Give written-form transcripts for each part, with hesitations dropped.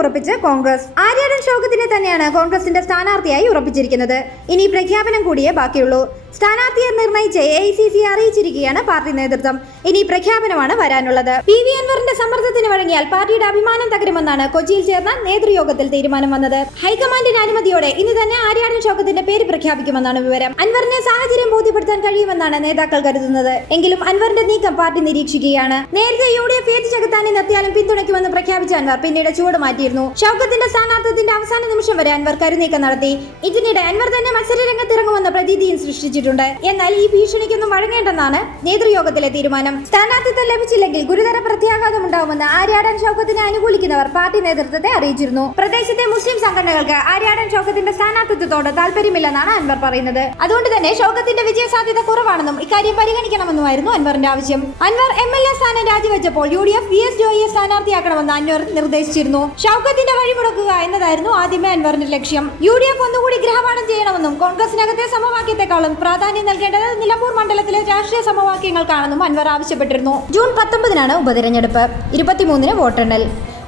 ഉറപ്പിച്ച് കോൺഗ്രസ്. ആര്യാടൻ ഷൗക്കത്തിനെ തന്നെയാണ് കോൺഗ്രസിന്റെ സ്ഥാനാർത്ഥിയായി ഉറപ്പിച്ചിരിക്കുന്നത്. ഇനി പ്രഖ്യാപനം കൂടിയേ ബാക്കിയുള്ളൂ. സ്ഥാനാർത്ഥിയെ നിർണയിച്ച് AICC അറിയിച്ചിരിക്കുകയാണ് പാർട്ടി നേതൃത്വം. ഇനി പ്രഖ്യാപനമാണ് വരാനുള്ളത്. PV അൻവറിന്റെ സമ്മർദ്ദത്തിന് വഴങ്ങിയാൽ പാർട്ടിയുടെ അഭിമാനം തകരുമെന്നാണ് കൊച്ചിയിൽ ചേർന്ന നേതൃയോഗത്തിൽ തീരുമാനം വന്നത്. ഹൈക്കമാൻഡിന്റെ അനുമതിയോടെ ഇന്ന് തന്നെ ആര്യാടൻ ഷൗക്കത്തിന്റെ പേര് പ്രഖ്യാപിക്കുമെന്നാണ് വിവരം. അൻവറിനെ സാഹചര്യം ബോധ്യപ്പെടുത്താൻ കഴിയുമെന്നാണ് നേതാക്കൾ കരുതുന്നത്. എങ്കിലും അൻവറിന്റെ നീക്കം പാർട്ടി നിരീക്ഷിക്കുകയാണ്. നേരത്തെ UDF ഏത് ചെകുത്താനെ നിർത്തിയാലും പിന്തുണയ്ക്കുമെന്ന് പ്രഖ്യാപിച്ച അൻവർ പിന്നീട് ചുവട് മാറ്റിയിരുന്നു. ഷൗക്കത്തിന്റെ സ്ഥാനാർത്ഥത്തിന്റെ അവസാന നിമിഷം വരെ അൻവർ കരുനീക്കം നടത്തി. ഇതിനിടെ അൻവർ തന്നെ മത്സര രംഗത്തിറങ്ങുമെന്ന പ്രതീതിയും സൃഷ്ടിച്ചിട്ടുണ്ട്. എന്നാൽ ഈ ഭീഷണിക്കൊന്നും വഴങ്ങേണ്ടെന്നാണ് നേതൃയോഗത്തിലെ തീരുമാനം. സ്ഥാനാർത്ഥിത്വം ലഭിച്ചില്ലെങ്കിൽ ഗുരുതര പ്രത്യാഘാതം ഉണ്ടാവുമെന്ന് ആര്യാടൻ ഷൗക്കത്തിനെ അനുകൂലിക്കുന്നവർ പാർട്ടി നേതൃത്വത്തെ അറിയിച്ചിരുന്നു. പ്രദേശത്തെ മുസ്ലിം സംഘടനകൾക്ക് ആര്യാടൻ ഷൗക്കത്തിന്റെ സ്ഥാനാർത്ഥിത്വത്തോട് താല്പര്യമില്ലെന്നാണ് അൻവർ പറയുന്നത്. അതുകൊണ്ട് തന്നെ ഷൗക്കത്തിന്റെ വിജയസാധ്യത കുറവാണെന്നും ഇക്കാര്യം പരിഗണിക്കണമെന്നുമായിരുന്നു അൻവറിന്റെ ആവശ്യം. അൻവർ MLA സ്ഥാനം രാജിവെച്ചപ്പോൾ UDF VS ജോയിയെ സ്ഥാനാർത്ഥിയാക്കണമെന്ന് അൻവർ നിർദ്ദേശിച്ചിരുന്നു. ഷൗക്കത്തിന്റെ വഴിമുടക്കുക എന്നതായിരുന്നു ആദ്യമേ അൻവറിന്റെ ലക്ഷ്യം. UDF ഒന്നുകൂടി ഗ്രഹപാഠം ചെയ്യണമെന്നും കോൺഗ്രസിനകത്തെ സമവാക്യത്തെക്കാളും പ്രാധാന്യം നൽകേണ്ടത് നിലമ്പൂർ മണ്ഡലത്തിലെ രാഷ്ട്രീയ സമവാക്യങ്ങൾക്കാണെന്നും അൻവർ ആവശ്യപ്പെട്ടിരുന്നു. ജൂൺ 19-നാണ് ഉപതെരഞ്ഞെടുപ്പ്. 23-ന് വോട്ടെണ്ണൽ.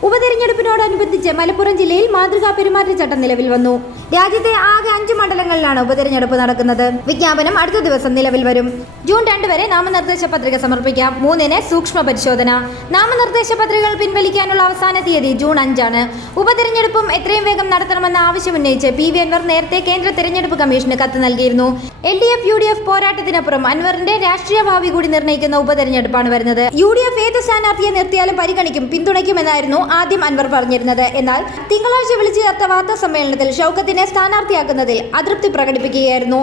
ഉപതെരഞ്ഞെടുപ്പിനോടനുബന്ധിച്ച് മലപ്പുറം ജില്ലയിൽ മാതൃകാ പെരുമാറ്റച്ചട്ടം നിലവിൽ വന്നു. രാജ്യത്തെ ആകെ 5 മണ്ഡലങ്ങളിലാണ് ഉപതെരഞ്ഞെടുപ്പ് നടക്കുന്നത്. വിജ്ഞാപനം അടുത്ത ദിവസം നിലവിൽ വരും. ജൂൺ 2 വരെ നാമനിർദ്ദേശ പത്രിക സമർപ്പിക്കാം. 3-ന് സൂക്ഷ്മ പരിശോധന. നാമനിർദ്ദേശ പത്രികകൾ പിൻവലിക്കാനുള്ള അവസാന തീയതി ജൂൺ 5-ആണ്. ഉപതെരഞ്ഞെടുപ്പും എത്രയും വേഗം നടത്തണമെന്ന ആവശ്യമുന്നയിച്ച് PV അൻവർ നേരത്തെ കേന്ദ്ര തെരഞ്ഞെടുപ്പ് കമ്മീഷന് കത്ത് നൽകിയിരുന്നു. LDF UDF പോരാട്ടത്തിനപ്പുറം അൻവറിന്റെ രാഷ്ട്രീയ ഭാവി കൂടി നിർണ്ണയിക്കുന്ന ഉപതെരഞ്ഞെടുപ്പാണ് വരുന്നത്. UDF ഏത് സ്ഥാനാർത്ഥിയെ നിർത്തിയാലും പരിഗണിക്കും, പിന്തുണയ്ക്കുമെന്നായിരുന്നു ആദ്യം അൻവർ പറഞ്ഞിരുന്നത്. എന്നാൽ തിങ്കളാഴ്ച വിളിച്ചു ചേർത്ത വാർത്താ സമ്മേളനത്തിൽ ഷൗക്കത്തിനെ സ്ഥാനാർത്ഥിയാക്കുന്നതിൽ അതൃപ്തി പ്രകടിപ്പിക്കുകയായിരുന്നു.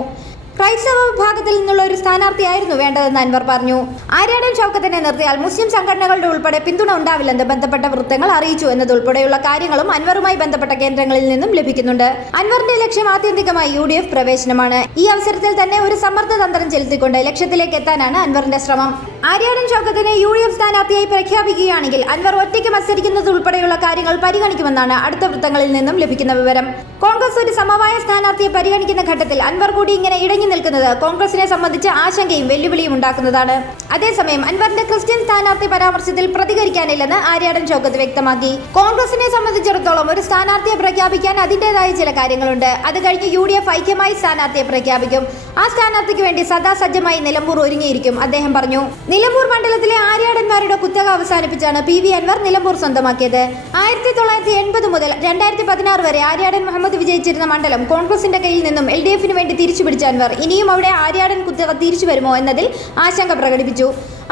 ക്രൈസ്തവ വിഭാഗത്തിൽ നിന്നുള്ള ഒരു സ്ഥാനാർത്ഥിയായിരുന്നു വേണ്ടതെന്ന് അൻവർ പറഞ്ഞു. ആര്യാടൻ ഷൗക്കത്തിനെ നിർത്തിയാൽ മുസ്ലിം സംഘടനകളുടെ ഉൾപ്പെടെ പിന്തുണ ഉണ്ടാവില്ലെന്ന് ബന്ധപ്പെട്ട വൃത്തങ്ങൾ അറിയിച്ചു എന്നതുൾപ്പെടെയുള്ള കാര്യങ്ങളും അൻവറുമായി ബന്ധപ്പെട്ട കേന്ദ്രങ്ങളിൽ നിന്നും ലഭിക്കുന്നുണ്ട്. അൻവറിന്റെ ലക്ഷ്യം ആത്യന്തികമായി UDF പ്രവേശനമാണ്. ഈ അവസരത്തിൽ തന്നെ ഒരു സമ്മർദ്ദ തന്ത്രം ചെലുത്തിക്കൊണ്ട് ലക്ഷ്യത്തിലേക്ക് എത്താനാണ് അൻവറിന്റെ ശ്രമം. ആര്യാടൻ ഷൗക്കത്തിനെ UDF സ്ഥാനാർത്ഥിയായി പ്രഖ്യാപിക്കുകയാണെങ്കിൽ അൻവർ ഒറ്റയ്ക്ക് മത്സരിക്കുന്നത് ഉൾപ്പെടെയുള്ള കാര്യങ്ങൾ പരിഗണിക്കുമെന്നാണ് അടുത്ത വൃത്തങ്ങളിൽ നിന്നും ലഭിക്കുന്ന വിവരം. കോൺഗ്രസ് ഒരു സമവായ സ്ഥാനാർത്ഥിയെ പരിഗണിക്കുന്ന ഘട്ടത്തിൽ അൻവർ കൂടി ഇങ്ങനെ ഇടഞ്ഞു നിൽക്കുന്നത് കോൺഗ്രസിനെ സംബന്ധിച്ച് ആശങ്കയും വെല്ലുവിളിയും ഉണ്ടാക്കുന്നതാണ്. അതേസമയം അൻവറിന്റെ ക്രിസ്ത്യൻ സ്ഥാനാർത്ഥി പരാമർശത്തിൽ പ്രതികരിക്കാനില്ലെന്ന് ആര്യാടൻ ഷൗക്കത്ത് വ്യക്തമാക്കി. കോൺഗ്രസിനെ സംബന്ധിച്ചിടത്തോളം ഒരു സ്ഥാനാർത്ഥിയെ പ്രഖ്യാപിക്കാൻ അതിന്റേതായ ചില കാര്യങ്ങളുണ്ട്. അത് കഴിഞ്ഞ് UDF ഐക്യമായി സ്ഥാനാർത്ഥിയെ പ്രഖ്യാപിക്കും. ആ സ്ഥാനാർത്ഥിക്ക് വേണ്ടി സദാസജ്ജമായി നിലമ്പൂർ ഒരുങ്ങിയിരിക്കും, അദ്ദേഹം പറഞ്ഞു. നിലമ്പൂർ മണ്ഡലത്തിലെ ആര്യാടന്മാരുടെ കുത്തക അവസാനിപ്പിച്ചാണ് PV അൻവർ നിലമ്പൂർ സ്വന്തമാക്കിയത്. 1980 മുതൽ 2016 വരെ ആര്യാടൻ മുഹമ്മദ് വിജയിച്ചിരുന്ന മണ്ഡലം കോൺഗ്രസിന്റെ കയ്യിൽ നിന്നും LDFന് വേണ്ടി തിരിച്ചുപിടിച്ച അൻവർ ഇനിയും അവിടെ ആര്യാടൻ കുത്തക തിരിച്ചു വരുമോ എന്നതിൽ ആശങ്ക പ്രകടിപ്പിച്ചു.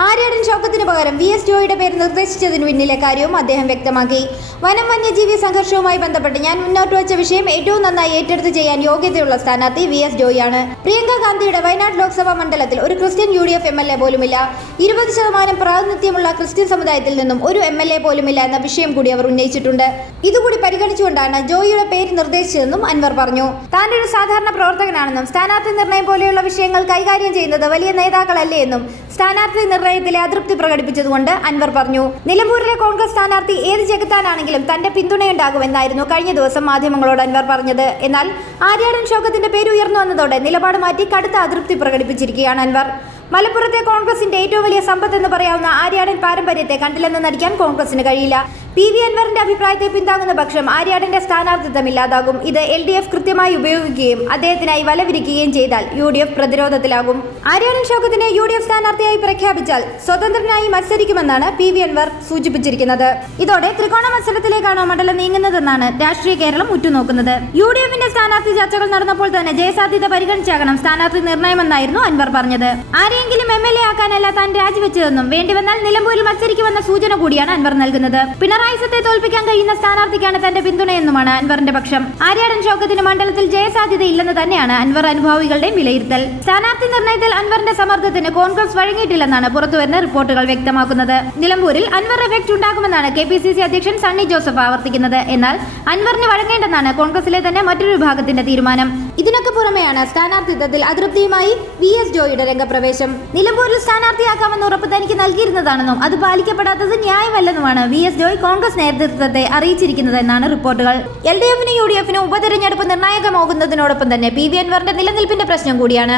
ആര്യാടൻ ഷൗക്കത്തിന് പകരം VS ജോയിയുടെ പേര് നിർദ്ദേശിച്ചതിന് പിന്നിലെ കാര്യവും അദ്ദേഹം വ്യക്തമാക്കി. വനം വന്യജീവി സംഘർഷവുമായി ബന്ധപ്പെട്ട് ഞാൻ മുന്നോട്ട് വെച്ച വിഷയം ഏറ്റവും നന്നായി ഏറ്റെടുത്ത് ചെയ്യാൻ യോഗ്യതയുള്ള സ്ഥാനാർത്ഥി VS ജോയിയാണ്. പ്രിയങ്ക ഗാന്ധിയുടെ വയനാട് ലോക്സഭാ മണ്ഡലത്തിൽ ഒരു ക്രിസ്ത്യൻ UDF MLA പോലുമില്ല. 20% പ്രാതിനിധ്യമുള്ള ക്രിസ്ത്യൻ സമുദായത്തിൽ നിന്നും ഒരു MLA പോലുമില്ല എന്ന വിഷയം കൂടി അവർ ഉന്നയിച്ചിട്ടുണ്ട്. ഇതുകൂടി പരിഗണിച്ചുകൊണ്ടാണ് ജോയിയുടെ പേര് നിർദ്ദേശിച്ചതെന്നും അൻവർ പറഞ്ഞു. താൻ ഒരു സാധാരണ പ്രവർത്തകനാണെന്നും സ്ഥാനാർത്ഥി നിർണയം പോലെയുള്ള വിഷയങ്ങൾ കൈകാര്യം ചെയ്യുന്നത് വലിയ നേതാക്കളല്ലേ എന്നും സ്ഥാനാർത്ഥി നിർണയത്തിലെ അതൃപ്തി പ്രകടിപ്പിച്ചതുകൊണ്ട് അൻവർ പറഞ്ഞു. നിലമ്പൂരിലെ കോൺഗ്രസ് സ്ഥാനാർത്ഥി ഏത് ചെകുത്താനാണെങ്കിലും തന്റെ പിന്തുണയുണ്ടാകുമെന്നായിരുന്നു കഴിഞ്ഞ ദിവസം മാധ്യമങ്ങളോട് അൻവർ പറഞ്ഞത്. എന്നാൽ ആര്യാടൻ ഷൗക്കത്തിന്റെ പേര് ഉയർന്നു വന്നതോടെ നിലപാട് മാറ്റി കടുത്ത അതൃപ്തി പ്രകടിപ്പിച്ചിരിക്കുകയാണ് അൻവർ. മലപ്പുറത്തെ കോൺഗ്രസിന്റെ ഏറ്റവും വലിയ സമ്പത്തെന്ന് പറയാവുന്ന ആര്യാടൻ പാരമ്പര്യത്തെ കണ്ടില്ലെന്ന് നടിക്കാൻ കോൺഗ്രസിന് കഴിയില്ല. PV അൻവറിന്റെ അഭിപ്രായത്തെ പിന്താങ്ങുന്ന പക്ഷം ആര്യാടന്റെ സ്ഥാനാർത്ഥിത്വം ഇല്ലാതാകും. ഇത് LDF കൃത്യമായി ഉപയോഗിക്കുകയും അദ്ദേഹത്തിനായി വലവിരിക്കുകയും ചെയ്താൽ UDF പ്രതിരോധത്തിലാകും. ആര്യാടൻ ഷൗക്കത്തിനെ UDF സ്ഥാനാർത്ഥിയായി പ്രഖ്യാപിച്ചാൽ സ്വതന്ത്രനായി മത്സരിക്കുമെന്നാണ് PV അൻവർ സൂചിപ്പിച്ചിരിക്കുന്നത്. ഇതോടെ ത്രികോണ മത്സരത്തിലേക്കാണോ മണ്ഡലം നീങ്ങുന്നതെന്നാണ് രാഷ്ട്രീയ കേരളം ഉറ്റുനോക്കുന്നത്. UDFന്റെ സ്ഥാനാർത്ഥി ചർച്ചകൾ നടന്നപ്പോൾ തന്നെ ജയസാധ്യത പരിഗണിച്ചാകണം സ്ഥാനാർത്ഥി നിർണയമെന്നായിരുന്നു അൻവർ പറഞ്ഞത്. ആരെയെങ്കിലും MLA ആക്കാനല്ല താൻ രാജിവെച്ചതെന്നും വേണ്ടിവന്നാൽ നിലമ്പൂരിൽ മത്സരിക്കുമെന്ന സൂചന കൂടിയാണ് അൻവർ നൽകുന്നത്. പിണറായിസത്തെ തോൽപ്പിക്കാൻ കഴിയുന്ന സ്ഥാനാർത്ഥിക്കാണ് തന്റെ പിന്തുണയെന്നുമാണ് അൻവറിന്റെ പക്ഷം. ആര്യാടൻ ഷൗക്കത്തിന് മണ്ഡലത്തിൽ ജയസാധ്യതയില്ലെന്ന് തന്നെയാണ് അൻവർ അനുഭാവികളുടെയും വിലയിരുത്തൽ. സ്ഥാനാർത്ഥി നിർണയത്തിൽ അൻവറിന്റെ സമ്മർദ്ദത്തിന് കോൺഗ്രസ് വഴങ്ങിയിട്ടില്ലെന്നാണ് പുറത്തുവരുന്ന റിപ്പോർട്ടുകൾ വ്യക്തമാക്കുന്നത്. നിലമ്പൂരിൽ അൻവർ എഫക്ട് ഉണ്ടാകുമെന്നാണ് KPCC അധ്യക്ഷൻ സണ്ണി ജോസഫ് ആവർത്തിക്കുന്നത്. എന്നാൽ അൻവറിന് വഴങ്ങേണ്ടെന്നാണ് കോൺഗ്രസിലെ തന്നെ മറ്റൊരു വിഭാഗത്തിന്റെ തീരുമാനം. ഇതിനൊക്കെ പുറമെയാണ് സ്ഥാനാർത്ഥിത്വത്തിൽ അതൃപ്തിയുമായി VS ജോയിയുടെ രംഗപ്രവേശം. നിലമ്പൂരിൽ സ്ഥാനാർത്ഥിയാക്കാമെന്ന് ഉറപ്പ് തനിക്ക് നൽകിയിരുന്നതാണെന്നും അത് പാലിക്കപ്പെടാത്തത് ന്യായമല്ലെന്നുമാണ് VS ജോയ് കോൺഗ്രസ് നേതൃത്വത്തെ അറിയിച്ചിരിക്കുന്നതെന്നാണ് റിപ്പോർട്ടുകൾ. LDFനും UDFനും ഉപതെരഞ്ഞെടുപ്പ് നിർണായകമാകുന്നതിനോടൊപ്പം തന്നെ PV അൻവറിന്റെ നിലനിൽപ്പിന്റെ പ്രശ്നം കൂടിയാണ്.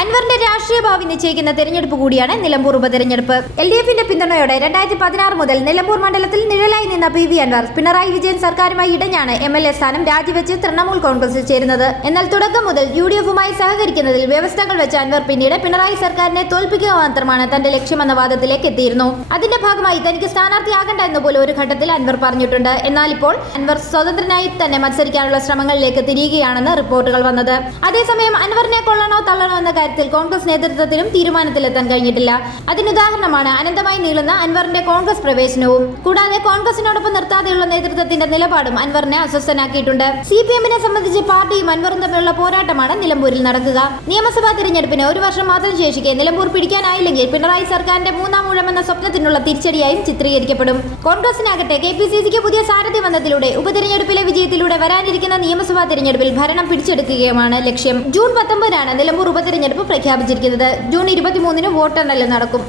അൻവറിന്റെ രാഷ്ട്രീയ ഭാവി നിശ്ചയിക്കുന്ന തെരഞ്ഞെടുപ്പ് കൂടിയാണ് നിലമ്പൂർ ഉപതെരഞ്ഞെടുപ്പ്. LDFന്റെ പിന്തുണയോടെ 2016 മുതൽ നിലമ്പൂർ മണ്ഡലത്തിൽ നിഴലായി നിന്ന PV അൻവർ പിണറായി വിജയൻ സർക്കാരുമായി ഇടഞ്ഞാണ് MLA സ്ഥാനം രാജിവെച്ച് തൃണമൂൽ കോൺഗ്രസിൽ ചേരുന്നത്. എന്നാൽ തുടക്കം മുതൽ UDFുമായി സഹകരിക്കുന്നതിൽ വ്യവസ്ഥകൾ വെച്ച അൻവർ പിന്നീട് പിണറായി സർക്കാരിനെ തോൽപ്പിക്കുക മാത്രമാണ് തന്റെ ലക്ഷ്യമെന്ന വാദത്തിലേക്ക് എത്തിയിരുന്നു. അതിന്റെ ഭാഗമായി തനിക്ക് സ്ഥാനാർത്ഥിയാകണ്ട എന്നുപോലും ഒരു ഘട്ടത്തിൽ അൻവർ പറഞ്ഞിട്ടുണ്ട്. എന്നാൽ ഇപ്പോൾ അൻവർ സ്വതന്ത്രനായി തന്നെ മത്സരിക്കാനുള്ള ശ്രമങ്ങളിലേക്ക് തിരിയുകയാണെന്ന് റിപ്പോർട്ടുകൾ വന്നത്. അതേസമയം അൻവറിനെ കൊള്ളണോ തള്ളണോ എന്ന കാര്യത്തിൽ കോൺഗ്രസ് നേതൃത്വത്തിനും തീരുമാനത്തിലെത്താൻ കഴിഞ്ഞിട്ടില്ല. അതിനുദാഹരണമാണ് അനന്തമായി നീളുന്ന അൻവറിന്റെ കോൺഗ്രസ് പ്രവേശനവും. കൂടാതെ കോൺഗ്രസിനോടൊപ്പം നിർത്താതെയുള്ള നേതൃത്വത്തിന്റെ നിലപാടും അൻവറിനെ അസ്വസ്ഥനാക്കിയിട്ടുണ്ട്. CPMനെ സംബന്ധിച്ച് പാർട്ടിയും അൻവറും തമ്മിലുള്ള പോരാട്ടമാണ് നിലമ്പൂരിൽ നടക്കുക. നിയമസഭാ തിരഞ്ഞെടുപ്പിന് ഒരു വർഷം മാത്രം ശേഷിക്കെ നിലമ്പൂർ പിടിക്കാനായില്ലെങ്കിൽ പിണറായി സർക്കാരിന്റെ മൂന്നാം ഊഴമെന്ന സ്വപ്നത്തിനുള്ള തിരിച്ചടിയായും ചിത്രീകരിക്കപ്പെടും. കോൺഗ്രസിനാകട്ടെ KPCCക്ക് പുതിയ സാരഥി വന്നതിലൂടെ ഉപതെരഞ്ഞെടുപ്പിലെ വിജയത്തിലൂടെ വരാനിരിക്കുന്ന നിയമസഭാ തിരഞ്ഞെടുപ്പിൽ ഭരണം പിടിച്ചെടുക്കുകയുമാണ് ലക്ഷ്യം. ജൂൺ 19 നിലമ്പൂർ ഉപതെരഞ്ഞെടുപ്പ് പ്രഖ്യാപിച്ചിരിക്കുന്നത്. ജൂൺ 23 വോട്ടെണ്ണൽ നടക്കും.